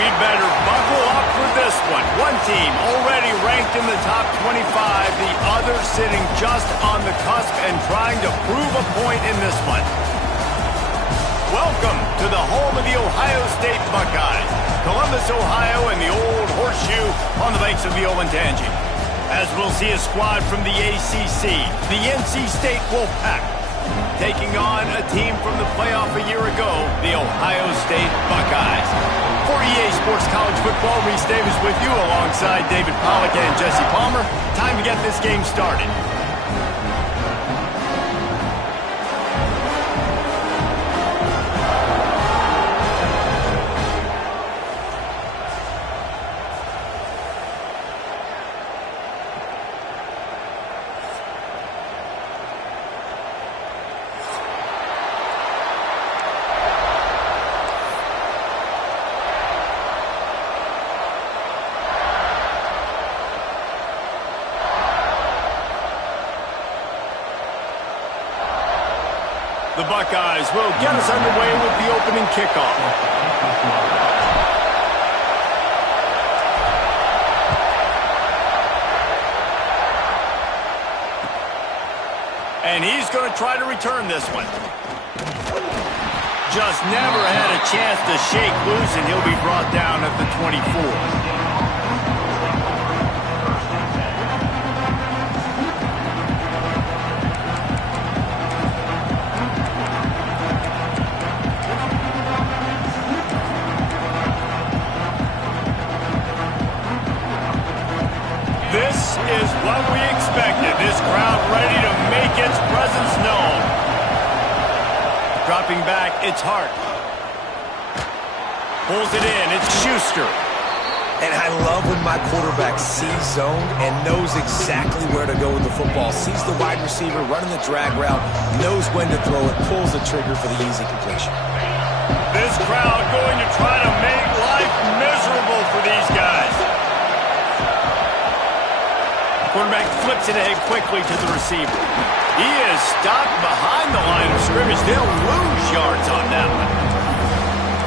We'd better buckle up for this one. One team already ranked in the top 25, the other sitting just on the cusp and trying to prove a point in this one. Welcome to the home of the Ohio State Buckeyes, Columbus, Ohio, and the old horseshoe on the banks of the Olentangy. As we'll see a squad from the ACC, the NC State Wolfpack, taking on a team from the playoff a year ago, the Ohio State Buckeyes. For EA Sports College Football, Reese Davis with you alongside David Pollack and Jesse Palmer. Time to get this game started. The Buckeyes will get us underway with the opening kickoff. And he's going to try to return this one. Just never had a chance to shake loose, and he'll be brought down at the 24. This is what we expected. This crowd ready to make its presence known. Dropping back, it's Hart. Pulls it in, it's Schuster. And I love when my quarterback sees zone and knows exactly where to go with the football. Sees the wide receiver running the drag route, knows when to throw it, pulls the trigger for the easy completion. This crowd going to try to make life miserable for these guys. Quarterback flips it ahead quickly to the receiver. He is stopped behind the line of scrimmage. They'll lose yards on that one.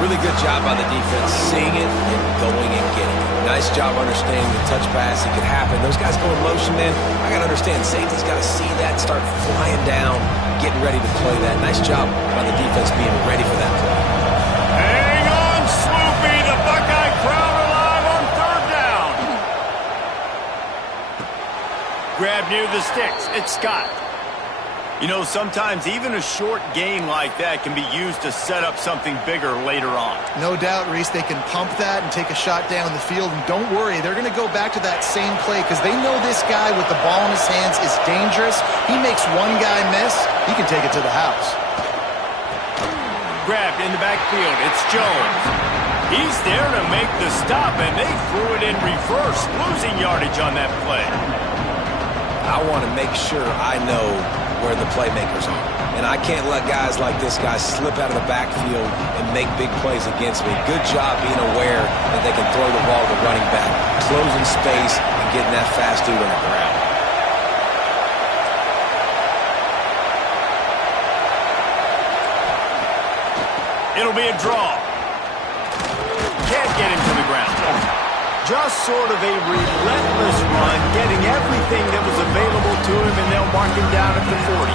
Really good job by the defense, seeing it and going and getting it. Nice job understanding the touch pass. It could happen. Those guys go in motion, man. I got to understand, safety's got to see that, start flying down, getting ready to play that. Nice job by the defense being ready for that play. Hang on, Swoopy. The Buckeye crowd alive on third down. Grab near the sticks. It's Scott. You know, sometimes even a short gain like that can be used to set up something bigger later on. No doubt, Reese, they can pump that and take a shot down the field. And don't worry, they're going to go back to that same play because they know this guy with the ball in his hands is dangerous. He makes one guy miss, he can take it to the house. Grabbed in the backfield. It's Jones. He's there to make the stop, and they threw it in reverse, losing yardage on that play. I want to make sure I know where the playmakers are. And I can't let guys like this guy slip out of the backfield and make big plays against me. Good job being aware that they can throw the ball to the running back, closing space, and getting that fast dude on the ground. It'll be a draw. Can't get him to the ground. Just sort of a relentless run, getting everything that was available to him, and they'll mark him down at the 40.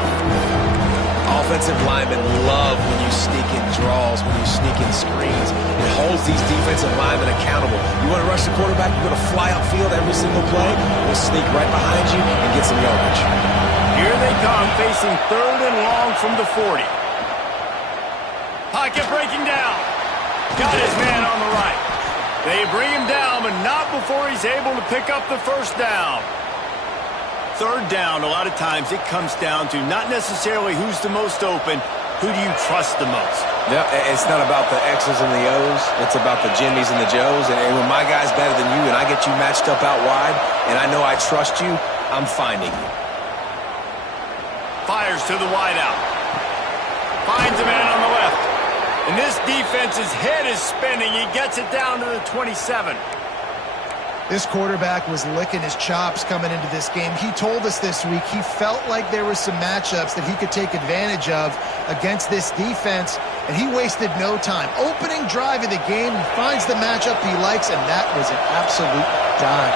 Offensive linemen love when you sneak in draws, when you sneak in screens. It holds these defensive linemen accountable. You want to rush the quarterback, you're going to fly upfield every single play. We'll sneak right behind you and get some yardage. Here they come, facing third and long from the 40. Pocket breaking down. Got his man on the right. They bring him down, but not before he's able to pick up the first down. Third down, a lot of times it comes down to not necessarily who's the most open, who do you trust the most? Yeah, it's not about the X's and the O's. It's about the Jimmies and the Joes. And when my guy's better than you and I get you matched up out wide and I know I trust you, I'm finding you. Fires to the wideout. Finds a man on the left. And this defense's head is spinning. He gets it down to the 27. This quarterback was licking his chops coming into this game. He told us this week he felt like there were some matchups that he could take advantage of against this defense, and he wasted no time. Opening drive of the game, he finds the matchup he likes, and that was an absolute dime.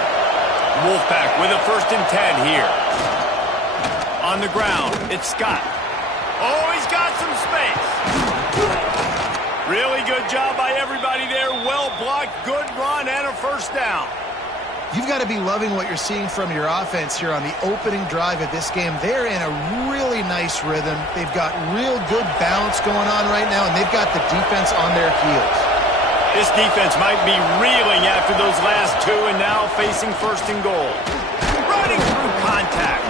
Wolfpack with a 1st and 10 here. On the ground, it's Scott. Oh, he's got some space. Really good job by everybody there. Well blocked, good run, and a 1st down. You've got to be loving what you're seeing from your offense here on the opening drive of this game. They're in a really nice rhythm. They've got real good balance going on right now, and they've got the defense on their heels. This defense might be reeling after those last 2 and now facing 1st and goal. Running through contact.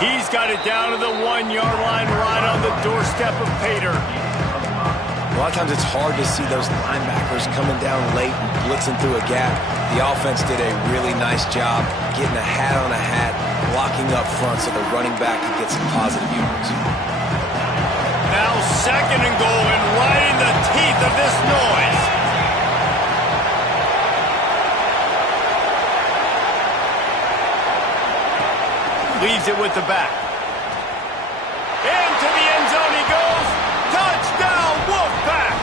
He's got it down to the 1-yard line right on the doorstep of Pater. A lot of times it's hard to see those linebackers coming down late and blitzing through a gap. The offense did a really nice job getting a hat on a hat, blocking up front so the running back could get some positive yards. Now 2nd and goal, and right in the teeth of this noise. Leaves it with the back. Into the end zone he goes. Touchdown, Wolfpack!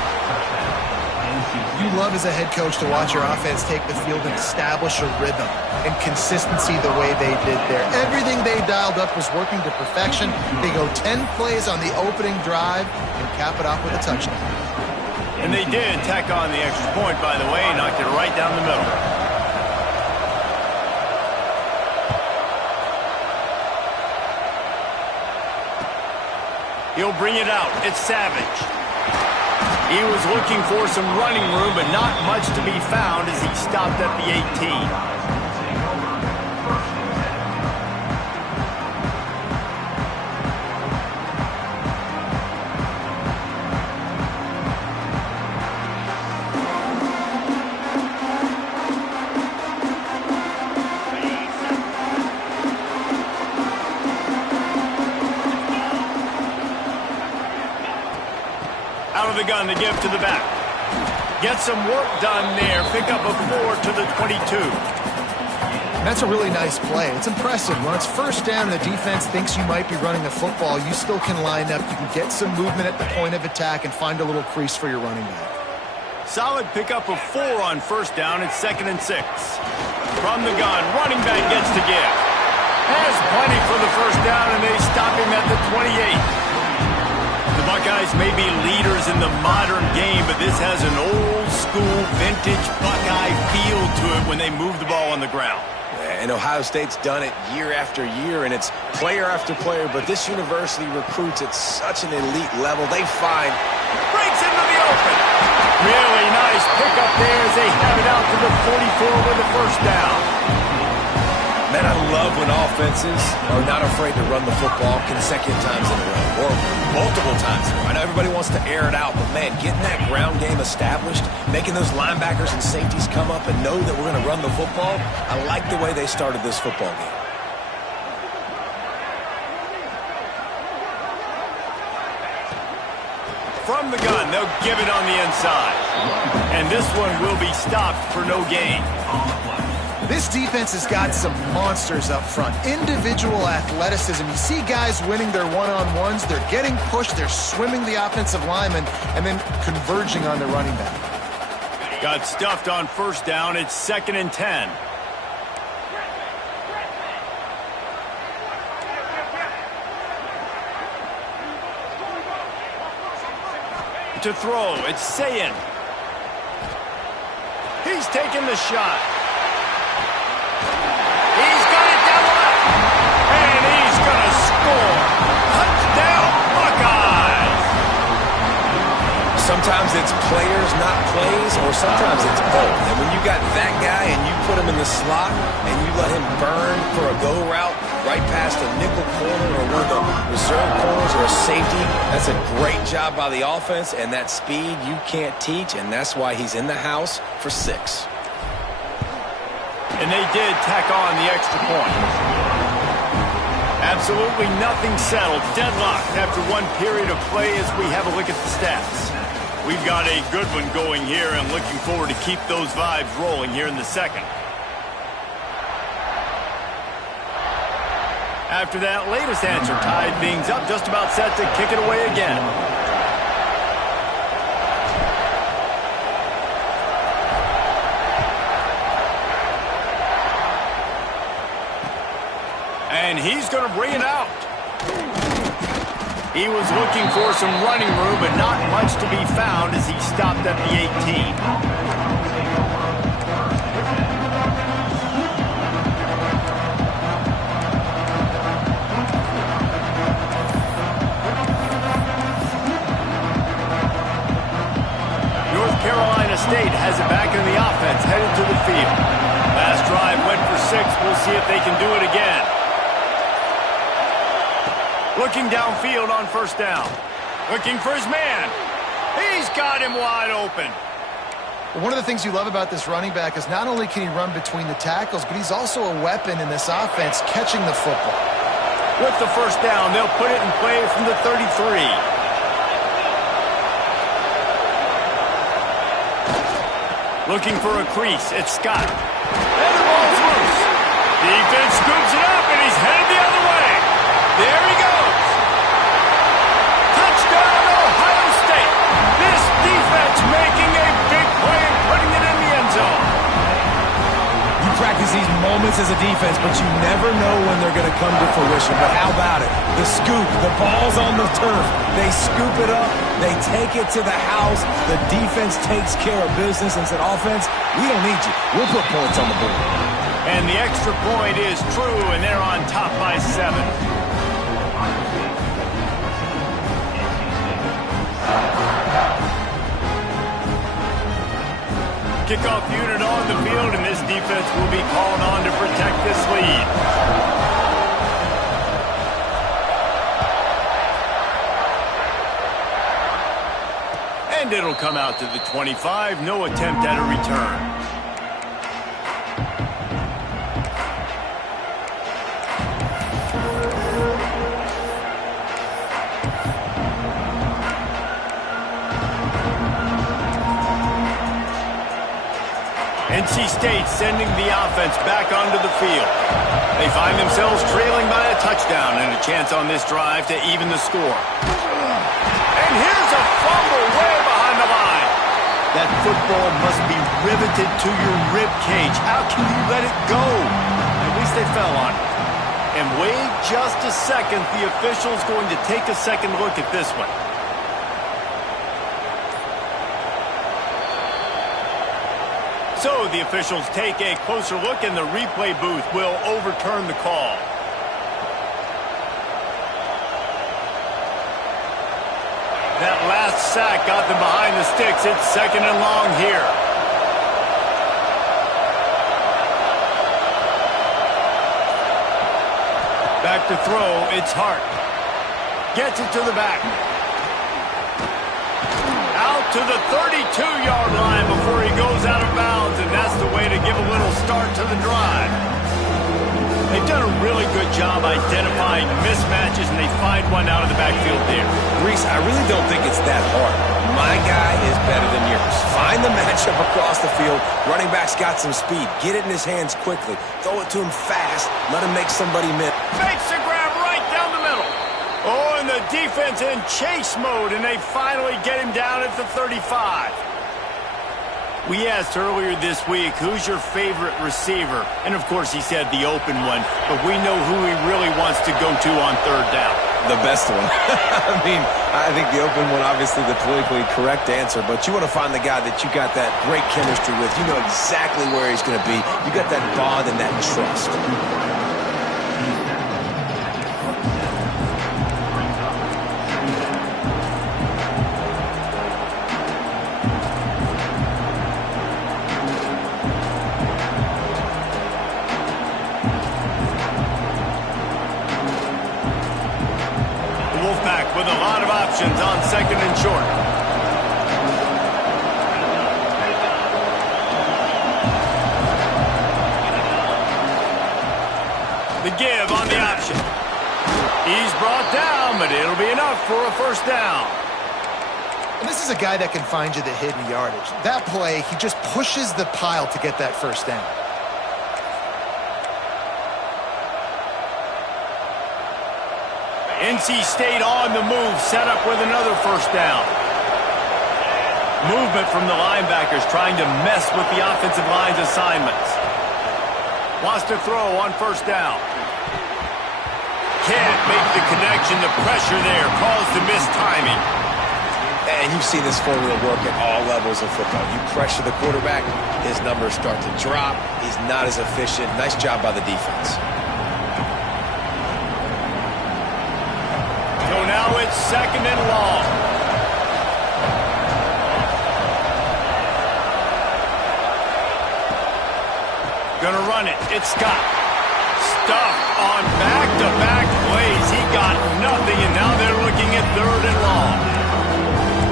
You love as a head coach to watch your offense take the field and establish a rhythm and consistency the way they did there. Everything they dialed up was working to perfection. They go 10 plays on the opening drive and cap it off with a touchdown. And they did tack on the extra point, by the way, and knocked it right down the middle. He'll bring it out. It's Savage. He was looking for some running room, but not much to be found as he stopped at the 18. Out of the gun to give to the back. Get some work done there. Pick up a 4 to the 22. That's a really nice play. It's impressive. When it's 1st down and the defense thinks you might be running the football, you still can line up. You can get some movement at the point of attack and find a little crease for your running back. Solid pickup of 4 on 1st down. It's 2nd and 6. From the gun, running back gets to give. Has plenty for the 1st down, and they stop him at the 28. The Buckeyes may be leaders in the modern game, but this has an old-school, vintage Buckeye feel to it when they move the ball on the ground. And Ohio State's done it year after year, and it's player after player, but this university recruits at such an elite level. They find... Breaks into the open. Really nice pickup there as they have it out to the 44 with the 1st down. Man, I love when offenses are not afraid to run the football consecutive times in a row or multiple times in a row. I know everybody wants to air it out, but man, getting that ground game established, making those linebackers and safeties come up and know that we're going to run the football, I like the way they started this football game. From the gun, they'll give it on the inside. And this one will be stopped for no gain. This defense has got some monsters up front. Individual athleticism. You see guys winning their one-on-ones. They're getting pushed. They're swimming the offensive lineman and then converging on the running back. Got stuffed on 1st down. It's 2nd and 10. To throw, it's Sayin. He's taking the shot. He's got it down the left. And he's going to score. Touchdown, Buckeyes. Sometimes it's players, not plays, or sometimes it's both. And when you got that guy and you put him in the slot and you let him burn for a go route right past a nickel corner or one of the reserve corners or a safety, that's a great job by the offense, and that speed you can't teach, and that's why he's in the house for 6. And they did tack on the extra point. Absolutely nothing settled. Deadlocked after one period of play as we have a look at the stats. We've got a good one going here and looking forward to keep those vibes rolling here in the 2nd. After that latest answer tied things up, just about set to kick it away again. And he's going to bring it out. He was looking for some running room, but not much to be found as he stopped at the 18. Carolina State has it back in the offense, headed to the field. Last drive went for 6. We'll see if they can do it again. Looking downfield on first down. Looking for his man. He's got him wide open. One of the things you love about this running back is not only can he run between the tackles, but he's also a weapon in this offense, catching the football. With the first down, they'll put it in play from the 33. Looking for a crease. It's Scott. And the ball's loose. Defense scoops it up, and he's headed the other way. There he goes. Touchdown, Ohio State. This defense making a big play and putting it in the end zone. You practice these moments as a defense, but you never know when they're going to come to fruition. But how about it? The scoop, the ball's on the turf. They scoop it up. They take it to the house. The defense takes care of business and said, offense, we don't need you. We'll put points on the board. And the extra point is true, and they're on top by 7. Kickoff unit on the field, and this defense will be called on to protect this lead. And it'll come out to the 25. No attempt at a return. NC State sending the offense back onto the field. They find themselves trailing by a touchdown and a chance on this drive to even the score. And here's a fumble way behind the line. That football must be riveted to your rib cage. How can you let it go? At least they fell on it. And wait just a second. The official's going to take a second look at this one. So the officials take a closer look, and the replay booth will overturn the call. That last sack got them behind the sticks. It's 2nd and long here. Back to throw. It's Hart. Gets it to the back. Out to the 32-yard line before he goes out of bounds, and that's the way to give a little start to the drive. They've done a really good job identifying mismatches, and they find one out of the backfield there. Reese, I really don't think it's that hard. My guy is better than yours. Find the matchup across the field. Running back's got some speed. Get it in his hands quickly. Throw it to him fast. Let him make somebody miss. Makes a grab right down the middle. Oh, and the defense in chase mode, and they finally get him down at the 35. We asked earlier this week, who's your favorite receiver? And, of course, he said the open one, but we know who he really wants to go to on 3rd down. The best one. I mean, I think the open one, obviously the politically correct answer, but you want to find the guy that you got that great chemistry with. You know exactly where he's going to be. You got that bond and that trust. With a lot of options on 2nd and short. The give on the option. He's brought down, but it'll be enough for a 1st down. And this is a guy that can find you the hidden yardage. That play, he just pushes the pile to get that 1st down. NC State on the move, set up with another first down. Movement from the linebackers trying to mess with the offensive line's assignments. Wants to throw on first down. Can't make the connection. The pressure there caused the missed timing. And you've seen this formula work at all levels of football. You pressure the quarterback, his numbers start to drop. He's not as efficient. Nice job by the defense. So now it's 2nd and long. Gonna run it. It's Scott. Stuffed on back-to-back plays. He got nothing, and now they're looking at 3rd and long.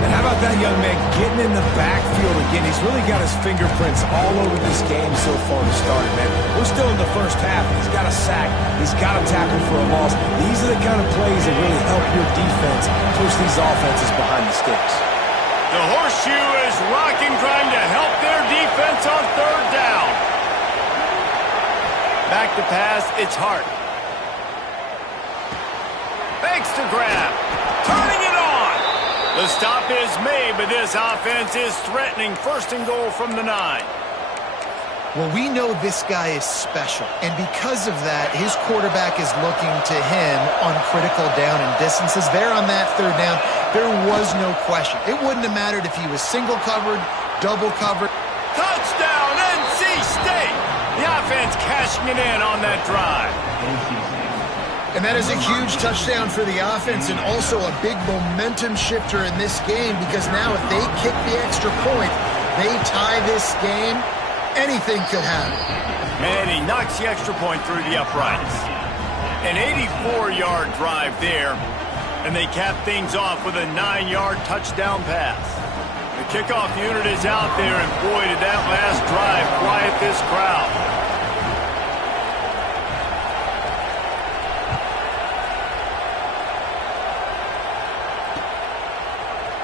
And how about that young man getting in the backfield again? He's really got his fingerprints all over this game so far to start, man. We're still in the first half. He's got a sack. He's got a tackle for a loss. These are the kind of plays that really help your defense push these offenses behind the sticks. The horseshoe is rocking, trying to help their defense on 3rd down. Back to pass, it's Hart. Fakes to grab. Turning it on. The stop is made, but this offense is threatening 1st and goal from the 9. Well, we know this guy is special, and because of that, his quarterback is looking to him on critical down and distances. There on that 3rd down, there was no question. It wouldn't have mattered if he was single covered, double covered. Touchdown, NC State! The offense cashing it in on that drive. And that is a huge touchdown for the offense and also a big momentum shifter in this game, because now if they kick the extra point, they tie this game, anything could happen. Man, he knocks the extra point through the uprights. An 84-yard drive there, and they cap things off with a 9-yard touchdown pass. The kickoff unit is out there, and boy, did that last drive quiet this crowd.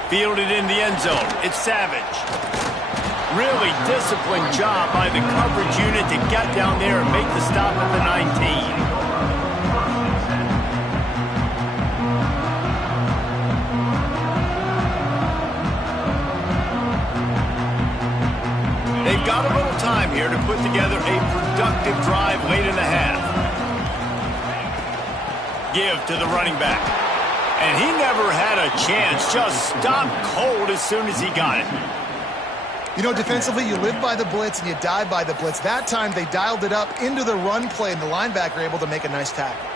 Fielded in the end zone. It's Savage. Really disciplined job by the coverage unit to get down there and make the stop at the 19. They've got a little time here to put together a productive drive late in the half. Give to the running back. And he never had a chance. Just stopped cold as soon as he got it. You know, defensively, you live by the blitz and you die by the blitz. That time, they dialed it up into the run play, and the linebacker able to make a nice tackle.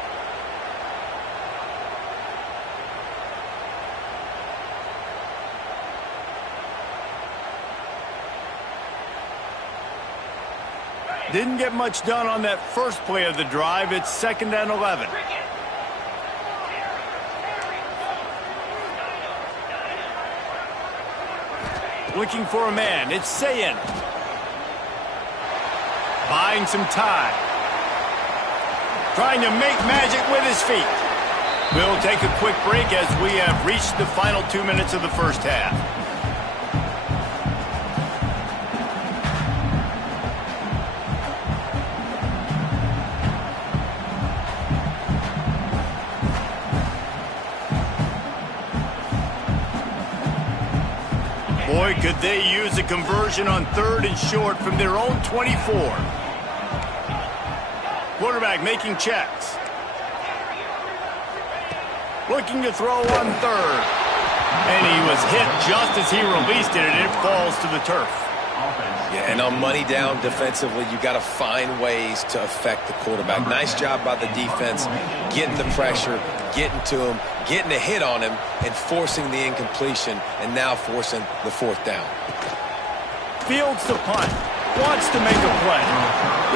Didn't get much done on that first play of the drive. It's 2nd and 11. Looking for a man. It's Sayin. Buying some time. Trying to make magic with his feet. We'll take a quick break as we have reached the final 2 minutes of the first half. Boy, could they use a conversion on 3rd and short from their own 24. Quarterback making checks. Looking to throw on 3rd. And he was hit just as he released it, and it falls to the turf. Yeah, and on money down defensively, you got to find ways to affect the quarterback. Nice job by the defense, getting the pressure, getting to him, getting a hit on him, and forcing the incompletion, and now forcing the 4th down. Fields the punt. Wants to make a play.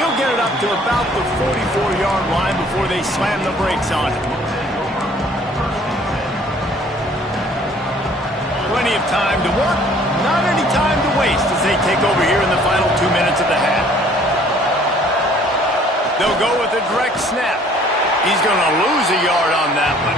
He'll get it up to about the 44-yard line before they slam the brakes on him. Plenty of time to work. Not any time to waste as they take over here in the final 2 minutes of the half. They'll go with a direct snap. He's going to lose a yard on that one.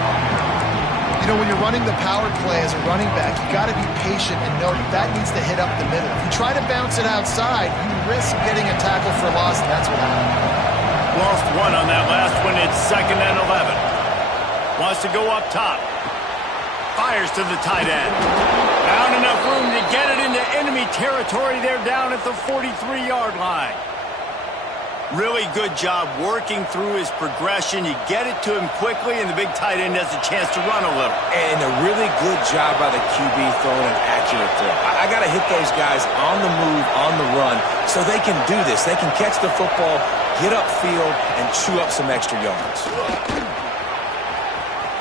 You know, when you're running the power play as a running back, you got to be patient and know that needs to hit up the middle. If you try to bounce it outside, you risk getting a tackle for loss, and that's what happened. Lost one on that last one. It's 2nd and 11. Wants to go up top. Fires to the tight end. Found enough room to get it into enemy territory there down at the 43-yard line. Really good job working through his progression. You get it to him quickly, and the big tight end has a chance to run a little. And a really good job by the QB throwing an accurate throw. I got to hit those guys on the move, on the run, so they can do this. They can catch the football, get upfield, and chew up some extra yards.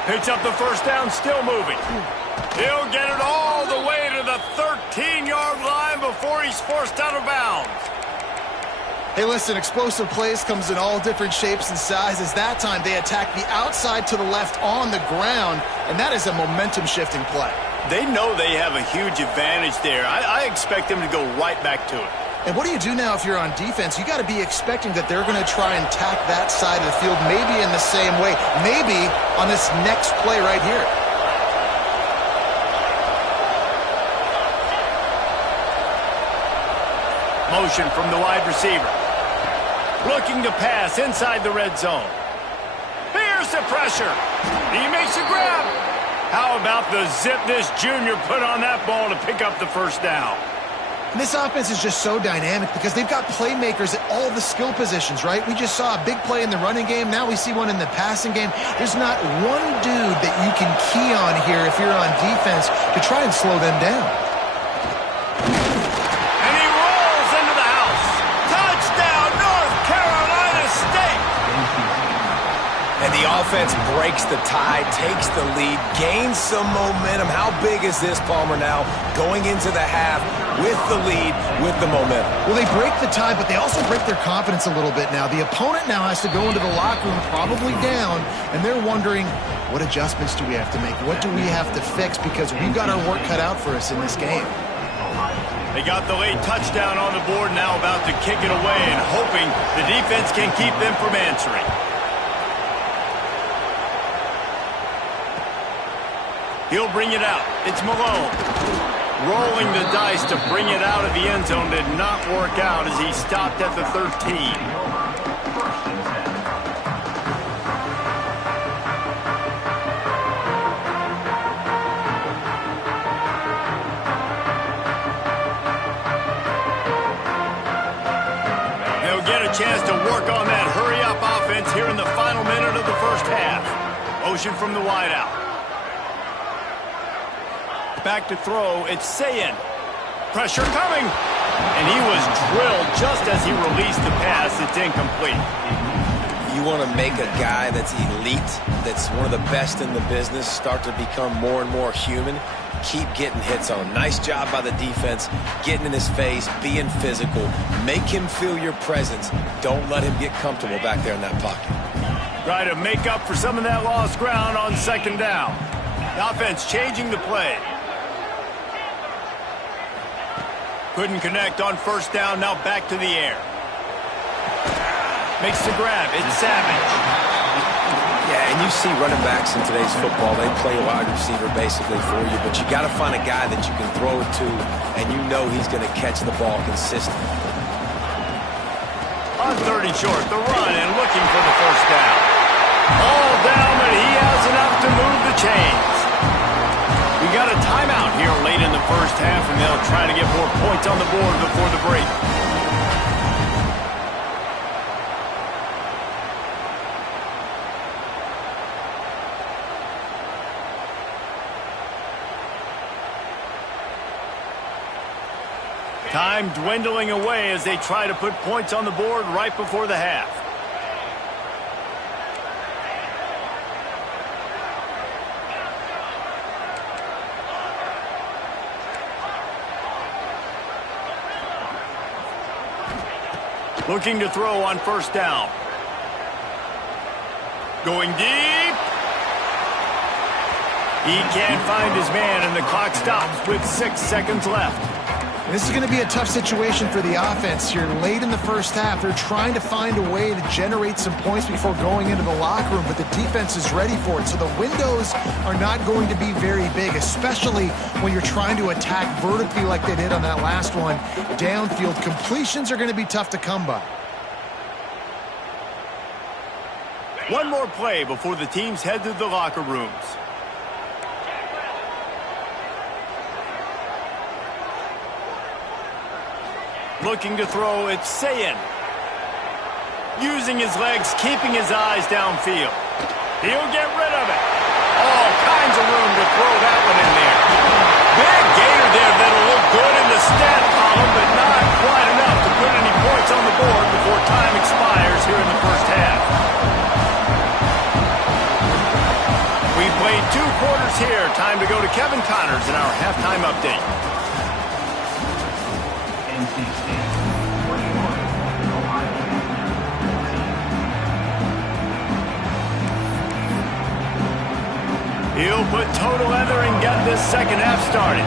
Picks up the first down, still moving. He'll get it all the way to the 13-yard line before he's forced out of bounds. Hey, listen, explosive plays comes in all different shapes and sizes. That time, they attack the outside to the left on the ground, and that is a momentum-shifting play. They know they have a huge advantage there. I expect them to go right back to it. And what do you do now if you're on defense? You got to be expecting that they're going to try and tack that side of the field, maybe in the same way, maybe on this next play right here. Motion from the wide receiver. Looking to pass inside the red zone. Here's the pressure. He makes a grab. How about the zip this junior put on that ball to pick up the first down? And this offense is just so dynamic because they've got playmakers at all the skill positions, right? We just saw a big play in the running game. Now we see one in the passing game. There's not one dude that you can key on here if you're on defense to try and slow them down. And the offense breaks the tie, takes the lead, gains some momentum. How big is this, Palmer, now going into the half with the lead, with the momentum? Well, they break the tie, but they also break their confidence a little bit now. The opponent now has to go into the locker room probably down, and they're wondering, what adjustments do we have to make? What do we have to fix? Because we've got our work cut out for us in this game. They got the late touchdown on the board, now about to kick it away and hoping the defense can keep them from answering. He'll bring it out. It's Malone. Rolling the dice to bring it out of the end zone did not work out as he stopped at the 13. They'll get a chance to work on that hurry-up offense here in the final minute of the first half. Motion from the wideout. Back to throw, it's Sayin. Pressure coming. And he was drilled just as he released the pass. It's incomplete. You want to make a guy that's elite, that's one of the best in the business, start to become more and more human. Keep getting hits on him. Nice job by the defense, getting in his face, being physical. Make him feel your presence. Don't let him get comfortable back there in that pocket. Try to make up for some of that lost ground on second down. The offense changing the play. Couldn't connect on first down, now back to the air. Makes the grab, it's Savage. Yeah, and you see running backs in today's football, they play a wide receiver basically for you, but you got to find a guy that you can throw it to, and you know he's going to catch the ball consistently. On 30 short, the run and looking for the first down. All down, but he has enough to move the chains. We got a timeout here late in the first half, and they'll try to get more points on the board before the break. Time dwindling away as they try to put points on the board right before the half. Looking to throw on first down. Going deep. He can't find his man, and the clock stops with 6 seconds left. This is going to be a tough situation for the offense here late in the first half. They're trying to find a way to generate some points before going into the locker room, but the defense is ready for it. So the windows are not going to be very big, especially when you're trying to attack vertically like they did on that last one. Downfield completions are going to be tough to come by. One more play before the teams head to the locker rooms. Looking to throw, it's Sayin. Using his legs, keeping his eyes downfield. He'll get rid of it. All kinds of room to throw that one in there. Big gator there that'll look good in the stat column, but not quite enough to put any points on the board before time expires here in the first half. We played 2 quarters here. Time to go to Kevin Connors in our halftime update. He'll put toe to leather and get this second half started.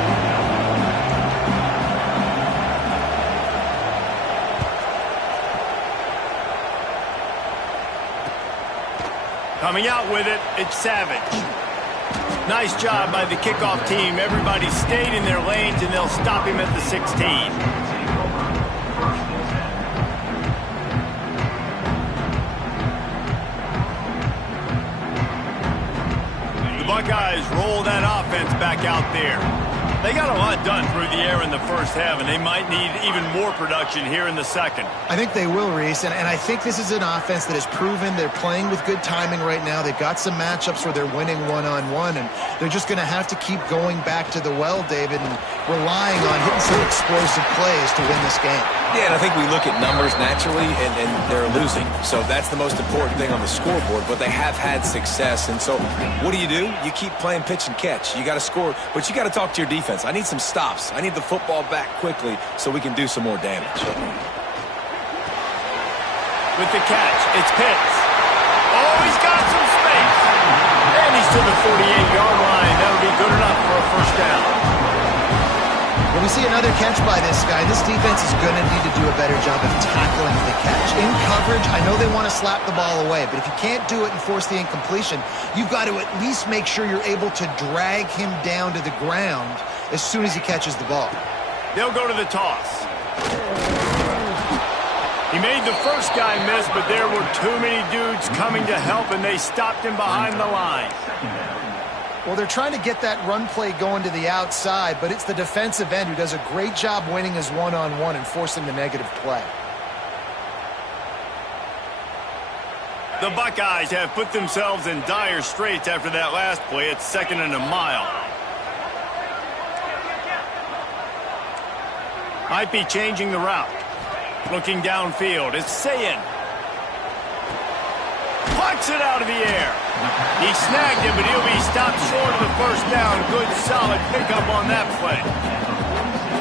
Coming out with it, it's Savage. Nice job by the kickoff team. Everybody stayed in their lanes, and they'll stop him at the 16. Buckeyes roll that offense back out there. They got a lot done through the air in the first half, and they might need even more production here in the second. I think they will, Reese, and I think this is an offense that has proven they're playing with good timing right now. They've got some matchups where they're winning one-on-one, and they're just going to have to keep going back to the well, David, and relying on hitting some explosive plays to win this game. Yeah, and I think we look at numbers naturally, and they're losing. So that's the most important thing on the scoreboard, but they have had success. And so what do? You keep playing pitch and catch. You got to score, but you got to talk to your defense. I need some stops. I need the football back quickly so we can do some more damage. With the catch, it's Pitts. Oh, he's got some space. And he's to the 48-yard line. That'll be good enough for a first down. When we see another catch by this guy, this defense is going to need to do a better job of tackling the catch. In coverage, I know they want to slap the ball away, but if you can't do it and force the incompletion, you've got to at least make sure you're able to drag him down to the ground as soon as he catches the ball. They'll go to the toss. He made the first guy miss, but there were too many dudes coming to help, and they stopped him behind the line. Well, they're trying to get that run play going to the outside, but it's the defensive end who does a great job winning his one-on-one and forcing the negative play. The Buckeyes have put themselves in dire straits after that last play. It's 2nd and a mile. Might be changing the route. Looking downfield, it's Sayin. Plucks it out of the air. He snagged him, but he'll be stopped short of the first down. Good, solid pickup on that play.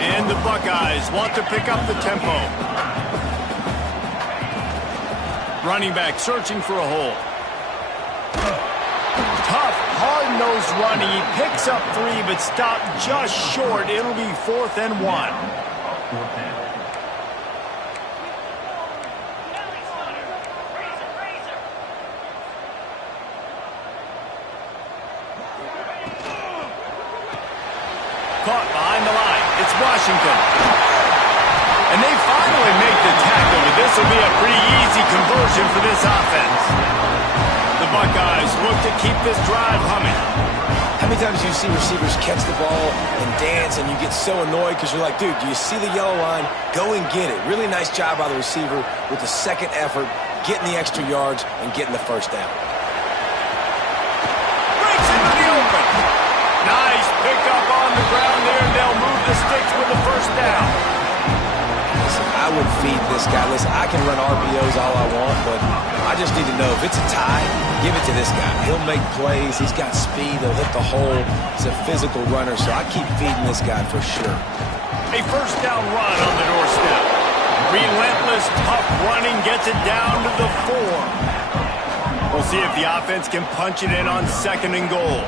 And the Buckeyes want to pick up the tempo. Running back searching for a hole. Tough, hard-nosed running. He picks up 3, but stopped just short. It'll be 4th and 1. Caught behind the line. It's Washington. And they finally make the tackle, but this will be a pretty easy conversion for this offense. The Buckeyes look to keep this drive humming. How many times do you see receivers catch the ball and dance, and you get so annoyed because you're like, dude, do you see the yellow line? Go and get it. Really nice job by the receiver with the second effort, getting the extra yards and getting the first down. Breaks into the open. Nice pickup on the ground there, and they'll move the sticks with the first down. Listen, I would feed this guy. Listen, I can run RPOs all I want, but I just need to know if it's a tie, give it to this guy. He'll make plays. He's got speed. He'll hit the hole. He's a physical runner, so I keep feeding this guy for sure. A first down run on the doorstep. Relentless, tough running gets it down to the 4. We'll see if the offense can punch it in on 2nd and goal.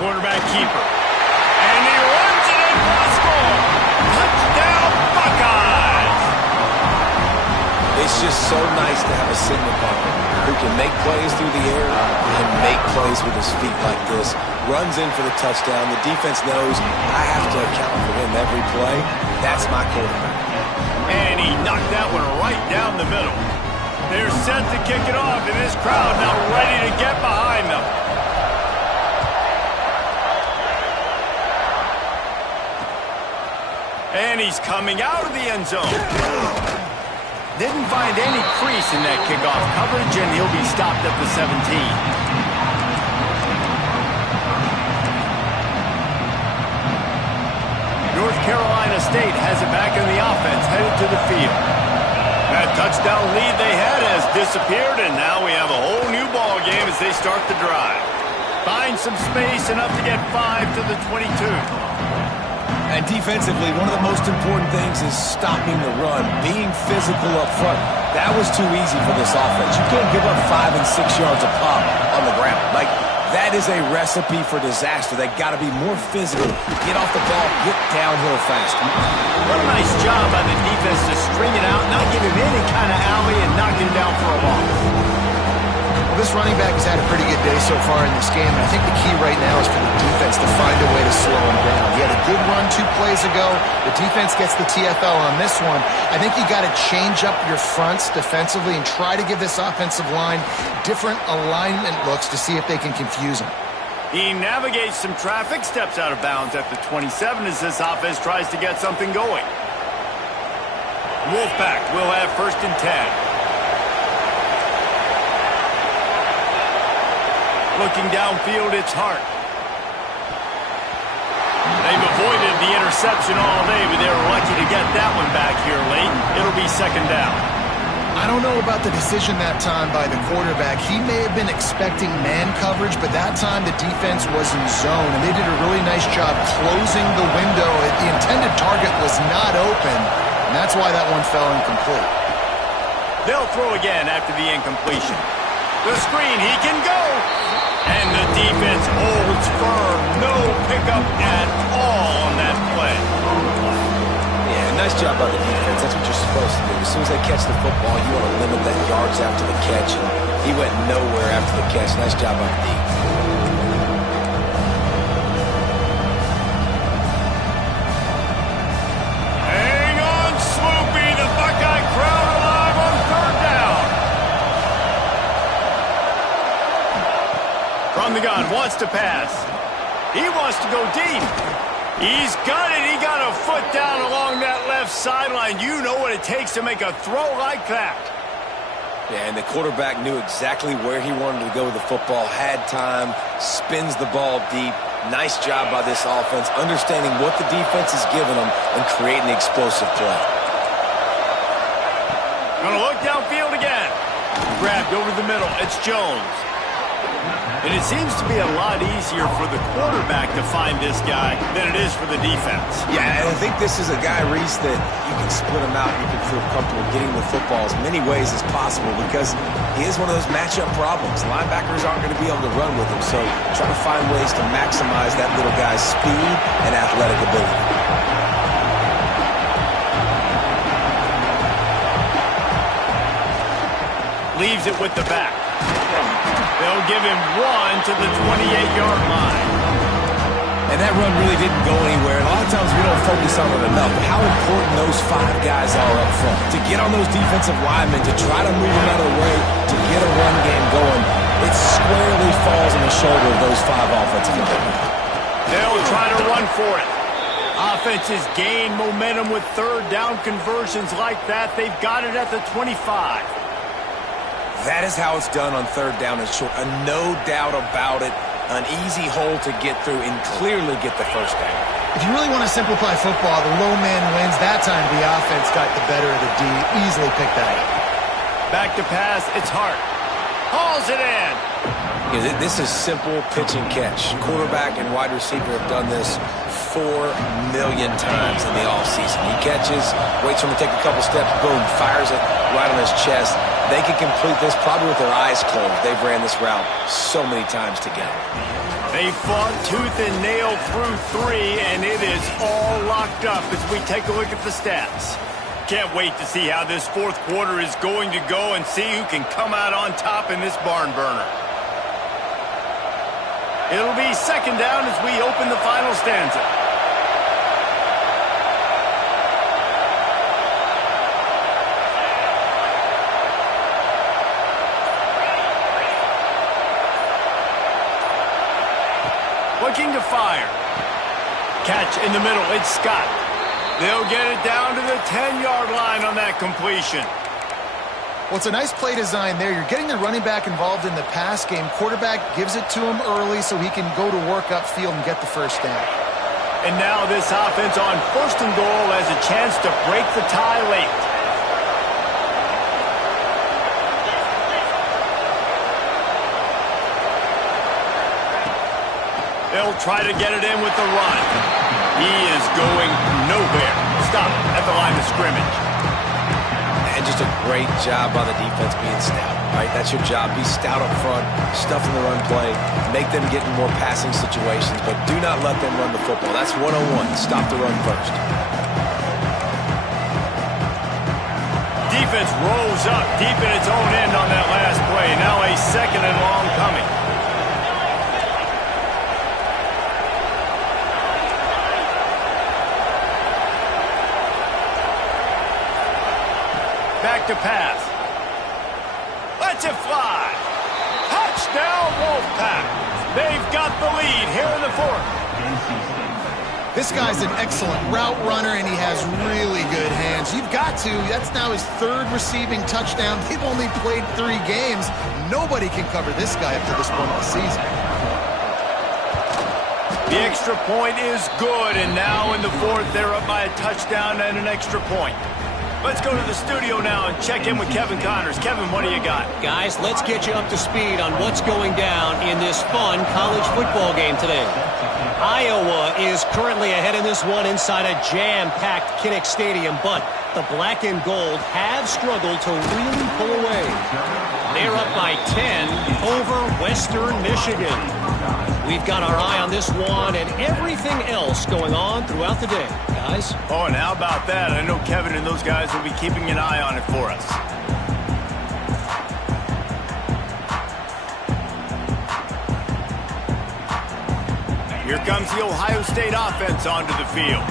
Quarterback keeper. And he runs it in for a score. Touchdown, Buckeyes! It's just so nice to have a signal caller who can make plays through the air and make plays with his feet like this. Runs in for the touchdown. The defense knows I have to account for him every play. That's my quarterback. And he knocked that one right down the middle. They're set to kick it off, and this crowd now ready to get behind them. And he's coming out of the end zone. Didn't find any crease in that kickoff coverage, and he'll be stopped at the 17. North Carolina State has it back in the offense, headed to the field. That touchdown lead they had has disappeared, and now we have a whole new ball game as they start the drive. Find some space, enough to get 5 to the 22. And defensively, one of the most important things is stopping the run, being physical up front. That was too easy for this offense. You can't give up 5 and 6 yards a pop on the ground. Like, that is a recipe for disaster. They got to be more physical, get off the ball, get downhill fast. What a nice job by the defense to string it out, not give him any kind of alley, and knock him down for a loss. Well, this running back has had a pretty good day so far in this game, and I think the key right now is for the defense to find a way to slow him down. He had a good run 2 plays ago. The defense gets the TFL on this one. I think you got to change up your fronts defensively and try to give this offensive line different alignment looks to see if they can confuse him. He navigates some traffic, steps out of bounds at the 27 as this offense tries to get something going. Wolfpack will have 1st and 10. Looking downfield, it's Hart. They've avoided the interception all day, but they were lucky to get that one back here late. It'll be 2nd down. I don't know about the decision that time by the quarterback. He may have been expecting man coverage, but that time the defense was in zone, and they did a really nice job closing the window. The intended target was not open, and that's why that one fell incomplete. They'll throw again after the incompletion. The screen, he can go. And the defense holds firm. No pickup at all on that play. Yeah, nice job by the defense. That's what you're supposed to do. As soon as they catch the football, you want to limit that yards after the catch. And he went nowhere after the catch. Nice job by the defense. Hang on, Swoopy. The Buckeye crowd alive on 3rd down. From the gun, wants to pass. He wants to go deep. He's got it. He got a foot down along that left sideline. You know what it takes to make a throw like that. Yeah, and the quarterback knew exactly where he wanted to go with the football, had time, spins the ball deep. Nice job by this offense, understanding what the defense is giving them and creating the explosive play. Gonna look downfield again. Grabbed over the middle. It's Jones. And it seems to be a lot easier for the quarterback to find this guy than it is for the defense. Yeah, and I think this is a guy, Reese, that you can split him out. You can feel comfortable getting the football as many ways as possible because he is one of those matchup problems. Linebackers aren't going to be able to run with him, so try to find ways to maximize that little guy's speed and athletic ability. Leaves it with the back. They'll give him 1 to the 28-yard line. And that run really didn't go anywhere. And a lot of times we don't focus on it enough. But how important those 5 guys are up front. To get on those defensive linemen, to try to move them out of the way, to get a run game going, it squarely falls on the shoulder of those 5 offensive linemen. They'll try to run for it. Offenses gain momentum with 3rd down conversions like that. They've got it at the 25. That is how it's done on 3rd down and short. No doubt about it. An easy hole to get through and clearly get the 1st down. If you really want to simplify football, the low man wins. That time the offense got the better of the D. Easily picked that up. Back to pass. It's Hart. Hauls it in. Yeah, this is simple pitch and catch. Quarterback and wide receiver have done this 4 million times in the offseason. He catches, waits for him to take a couple steps, boom, fires it right on his chest. They can complete this probably with their eyes closed. They've ran this route so many times together. They fought tooth and nail through 3, and it is all locked up as we take a look at the stats. Can't wait to see how this 4th quarter is going to go and see who can come out on top in this barn burner. It'll be 2nd down as we open the final stanza. looking to fire. Catch in the middle. It's Scott. They'll get it down to the 10-yard line on that completion. Well, it's a nice play design there. You're getting the running back involved in the pass game. Quarterback gives it to him early so he can go to work upfield and get the first down. And now this offense on 1st and goal has a chance to break the tie late. They'll try to get it in with the run. He is going nowhere. Stop at the line of scrimmage. And just a great job by the defense being stout, right? That's your job. Be stout up front, stuff in the run play, make them get in more passing situations, but do not let them run the football. That's 101. Stop the run first. Defense rolls up deep in its own end on that last play. Now a 2nd and long coming. Back to pass. Lets it fly. Touchdown, Wolfpack. They've got the lead here in the 4th. This guy's an excellent route runner, and he has really good hands. You've got to. That's now his 3rd receiving touchdown. They've only played 3 games. Nobody can cover this guy up to this point of the season. The extra point is good, and now in the 4th, they're up by a touchdown and an extra point. Let's go to the studio now and check in with Kevin Connors. Kevin, what do you got? Guys, let's get you up to speed on what's going down in this fun college football game today. Iowa is currently ahead in this one inside a jam-packed Kinnick Stadium, but the black and gold have struggled to really pull away. They're up by 10 over Western Michigan. We've got our eye on this one and everything else going on throughout the day. Guys? Oh, and how about that? I know Kevin and those guys will be keeping an eye on it for us. Here comes the Ohio State offense onto the field.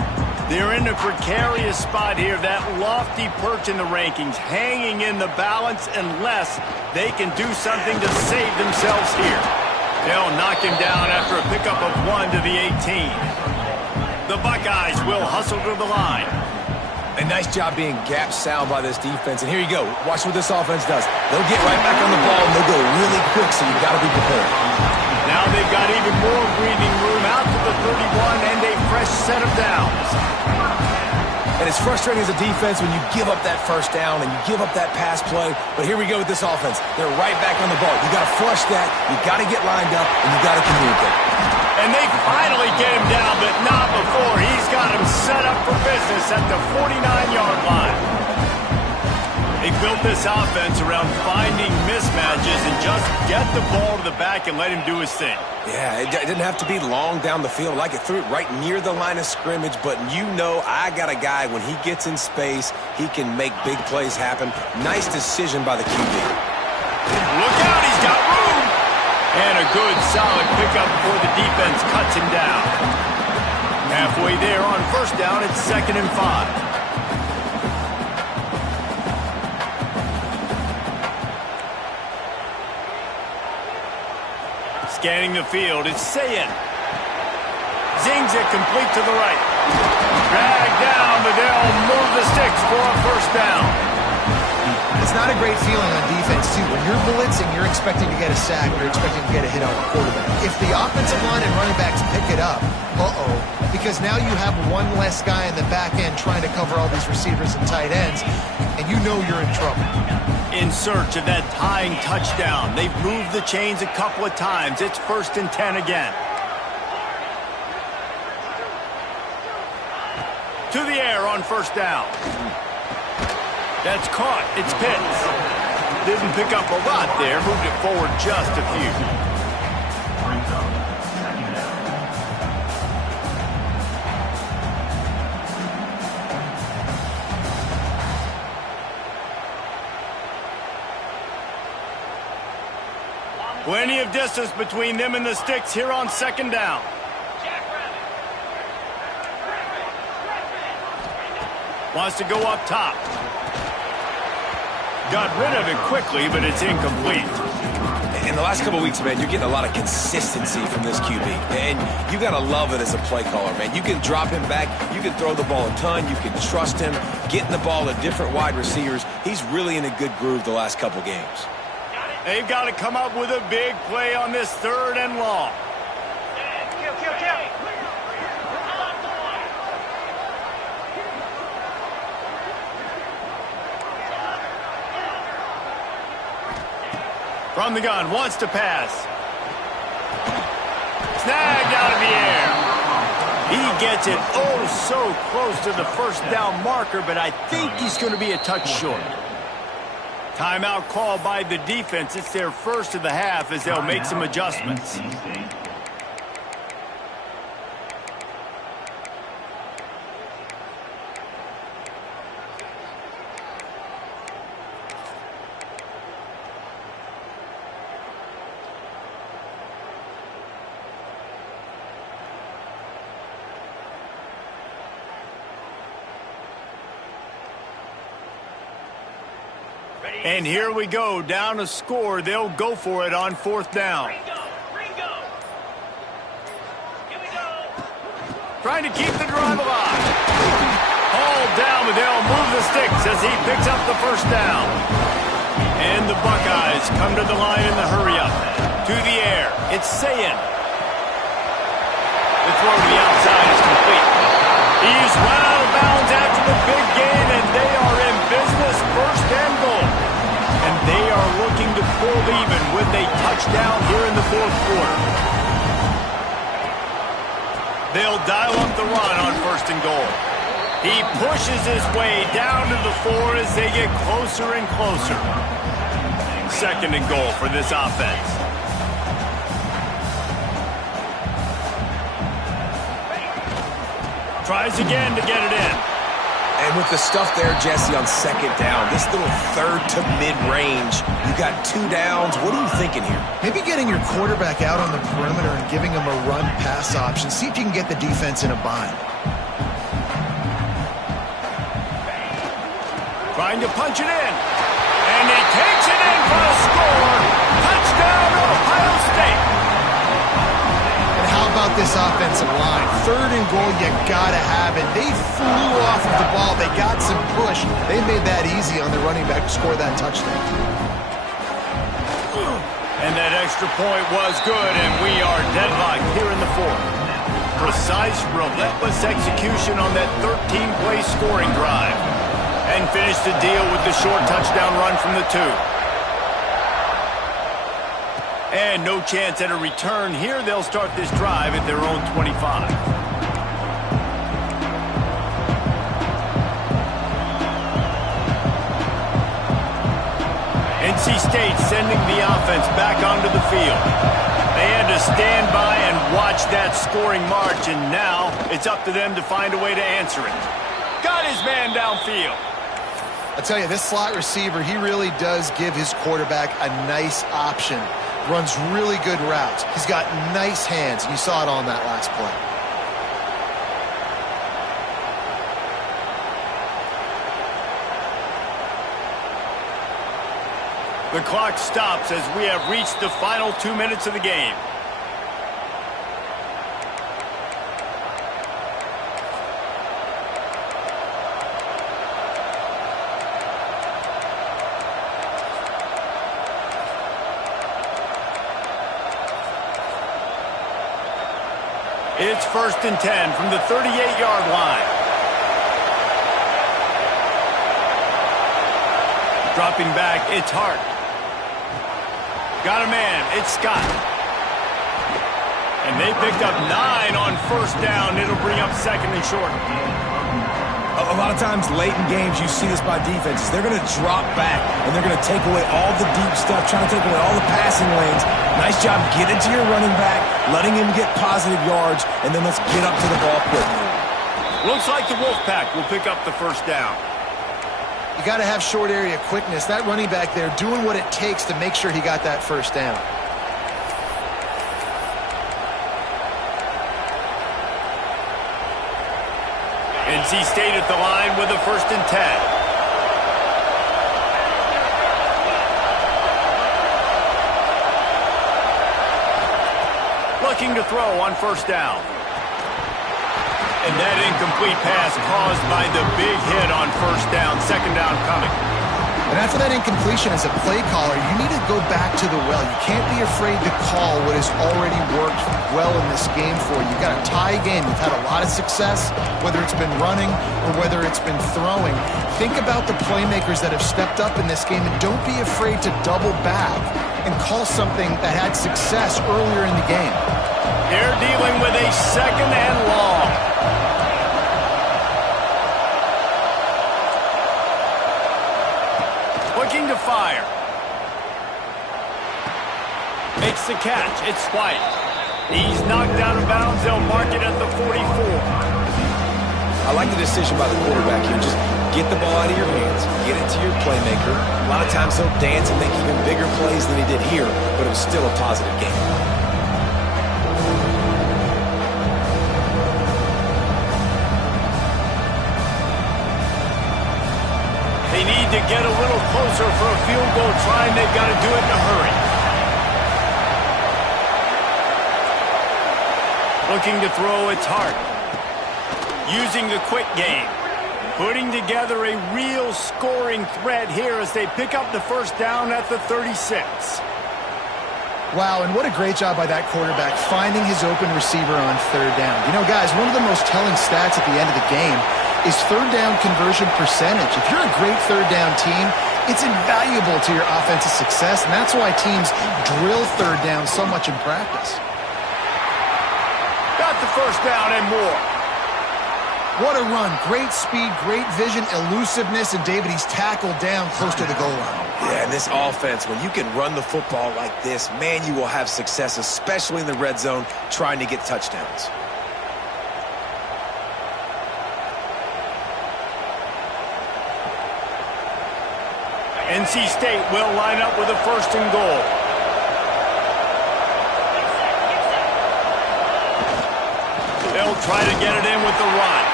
They're in a precarious spot here, that lofty perch in the rankings, hanging in the balance unless they can do something to save themselves here. They'll knock him down after a pickup of 1 to the 18. The Buckeyes will hustle to the line. A nice job being gap sound by this defense. And here you go. Watch what this offense does. They'll get right back on the ball, and they'll go really quick, so you've got to be prepared. Now they've got even more breathing room out to the 31 and a fresh set of downs. And it's frustrating as a defense when you give up that first down and you give up that pass play. But here we go with this offense. They're right back on the ball. You got to flush that. You got to get lined up, and you got to communicate. And they finally get him down, but not before. He's got him set up for business at the 49-yard line. They built this offense around finding mismatches and just get the ball to the back and let him do his thing. Yeah, it didn't have to be long down the field. Like it threw it right near the line of scrimmage, but you know I got a guy, when he gets in space, he can make big plays happen. Nice decision by the QB. Look out, he's got room! And a good, solid pickup before the defense cuts him down. Halfway there on 1st down, it's 2nd and 5. Scanning the field, it's Sayin. Zings it complete to the right. Drag down, but they'll move the sticks for a 1st down. It's not a great feeling on defense, too. When you're blitzing, you're expecting to get a sack. You're expecting to get a hit on the quarterback. If the offensive line and running backs pick it up, because now you have one less guy in the back end trying to cover all these receivers and tight ends, and you know you're in trouble. In search of that tying touchdown. They've moved the chains a couple of times. It's 1st and 10 again. To the air on 1st down. That's caught. It's Pitts. Didn't pick up a lot there. Moved it forward just a few. Plenty of distance between them and the sticks here on 2nd down. Wants to go up top. Got rid of it quickly, but it's incomplete. In the last couple of weeks, man, you're getting a lot of consistency from this QB. And you got to love it as a play caller, man. You can drop him back. You can throw the ball a ton. You can trust him, getting the ball to different wide receivers. He's really in a good groove the last couple games. They've got to come up with a big play on this 3rd and long. From the gun, wants to pass. Snagged out of the air. He gets it oh so close to the first down marker, but I think he's going to be a touch short. Timeout called by the defense. It's their first of the half as they'll make some adjustments. And here we go, down a score. They'll go for it on 4th down. Trying to keep the drive alive. Hauled down, but they'll move the sticks as he picks up the first down. And the Buckeyes come to the line in the hurry-up. To the air, it's Sayin. The throw to the outside is complete. He's run out of bounds after the big gain, and they are in business, 1st and goal. And they are looking to pull even with a touchdown here in the 4th quarter. They'll dial up the run on 1st and goal. He pushes his way down to the 4 as they get closer and closer. 2nd and goal for this offense. Tries again to get it in. And with the stuff there, Jesse, on 2nd down, this little 3rd to mid-range, you got 2 downs. What are you thinking here? Maybe getting your quarterback out on the perimeter and giving him a run-pass option. See if you can get the defense in a bind. Trying to punch it in. And he takes it in for a score. Touchdown, Ohio State. And how about this offensive line? 3rd and goal, you gotta have it. They flew off of the ball. They got some push. They made that easy on the running back to score that touchdown. And that extra point was good, and we are deadlocked here in the 4th. Precise, relentless execution on that 13-play scoring drive. And finish the deal with the short touchdown run from the 2. And no chance at a return here. They'll start this drive at their own 25. NC State sending the offense back onto the field. They had to stand by and watch that scoring march, and now it's up to them to find a way to answer it. Got his man downfield. I tell you, this slot receiver, he really does give his quarterback a nice option. Runs really good routes. He's got nice hands, and you saw it on that last play. The clock stops as we have reached the final 2 minutes of the game. It's 1st and 10 from the 38-yard line. Dropping back, it's Hart. Got a man, it's Scott. And they picked up 9 on 1st down. It'll bring up 2nd and short. A lot of times late in games, you see this by defenses. They're going to drop back, and they're going to take away all the deep stuff, trying to take away all the passing lanes. Nice job getting to your running back, letting him get positive yards, and then let's get up to the ball quickly. Looks like the Wolfpack will pick up the 1st down. You got to have short area quickness. That running back there doing what it takes to make sure he got that 1st down. NC State at the line with a 1st and 10. looking to throw on first down. And that incomplete pass caused by the big hit on first down. Second down coming. And after that incompletion as a play caller, you need to go back to the well. You can't be afraid to call what has already worked well in this game for you. You've got a tie game. You've had a lot of success, whether it's been running or whether it's been throwing. Think about the playmakers that have stepped up in this game, and don't be afraid to double back and call something that had success earlier in the game. They're dealing with a second and long. Looking to fire. Makes the catch. It's White. He's knocked out of bounds. They'll mark it at the 44. I like the decision by the quarterback here. Just get the ball out of your hands, get it to your playmaker. A lot of times he'll dance and make even bigger plays than he did here, but it was still a positive game. They need to get a little closer for a field goal try, and they've got to do it in a hurry. Looking to throw, it's Hart. Using the quick game. Putting together a real scoring threat here as they pick up the first down at the 36. Wow, and what a great job by that quarterback finding his open receiver on third down. You know, guys, one of the most telling stats at the end of the game is third down conversion percentage. If you're a great third down team, it's invaluable to your offensive success, and that's why teams drill third down so much in practice. Got the first down and more. What a run. Great speed, great vision, elusiveness, and David, he's tackled down close to the goal line. Yeah, and this offense, when you can run the football like this, man, you will have success, especially in the red zone, trying to get touchdowns. NC State will line up with a first and goal. They'll try to get it in with the run.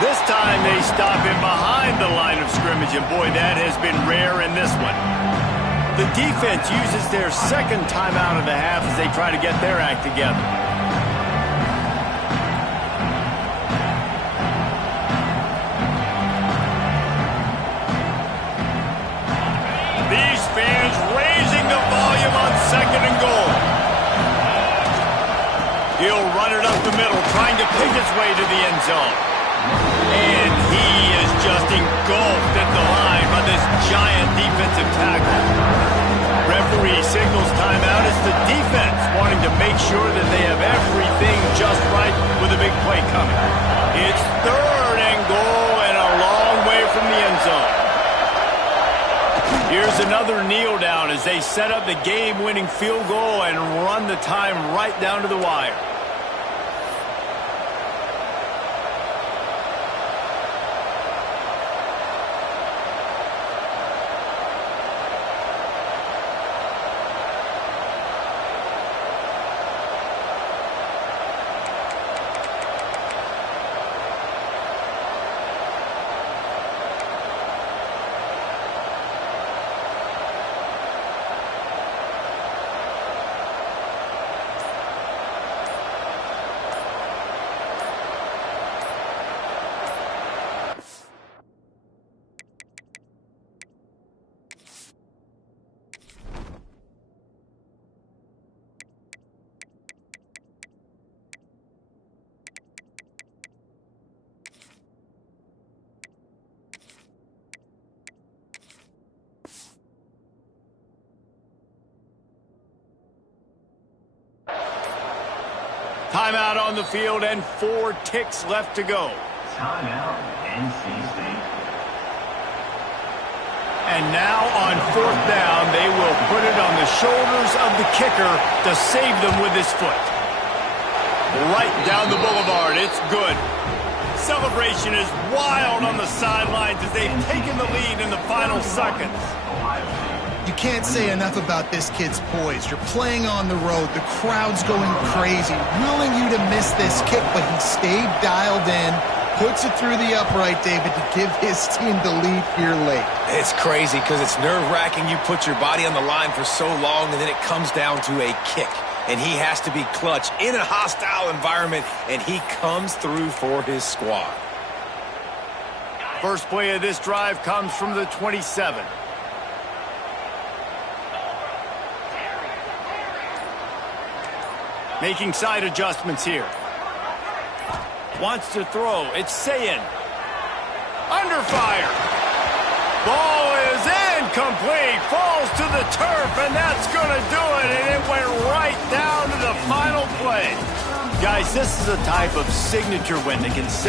This time they stop him behind the line of scrimmage, and boy, that has been rare in this one. The defense uses their second timeout of the half as they try to get their act together. These fans raising the volume on second and goal. He'll run it up the middle, trying to pick his way to the end zone. And he is just engulfed at the line by this giant defensive tackle. Referee signals timeout. It's the defense wanting to make sure that they have everything just right with a big play coming. It's third and goal and a long way from the end zone. Here's another kneel down as they set up the game-winning field goal and run the time right down to the wire. Timeout on the field and 4 ticks left to go. Timeout, NC State. And now on fourth down, they will put it on the shoulders of the kicker to save them with his foot. Right down the boulevard. It's good. Celebration is wild on the sidelines as they've taken the lead in the final seconds. You can't say enough about this kid's poise. You're playing on the road. The crowd's going crazy, willing you to miss this kick, but he stayed dialed in, puts it through the upright, David, to give his team the lead here late. It's crazy because it's nerve-wracking. You put your body on the line for so long, and then it comes down to a kick. and he has to be clutch in a hostile environment, and he comes through for his squad. First play of this drive comes from the 27. Making side adjustments here. Wants to throw. It's Sayin. Under fire. Ball is incomplete. Falls to the turf, and that's going to do it. And it went right down to the final play. Guys, this is a type of signature win that can set